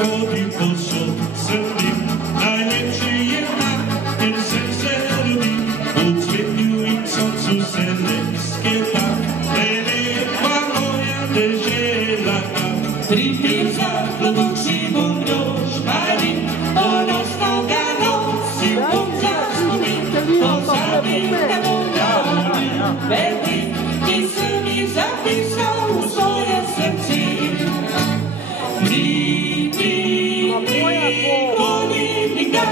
odi posao Srbim, najljepši je dan, jer srce rodi, u cvetnju i soncu se ne sketa, prelepa moja deželaka. Približa glubok živog noć, Marin, ponosno ga nosi, pun zaslugi, pozabim da voljavi, Berlin, ti si mi zapisao u svoje srci. Mi, volim nikad,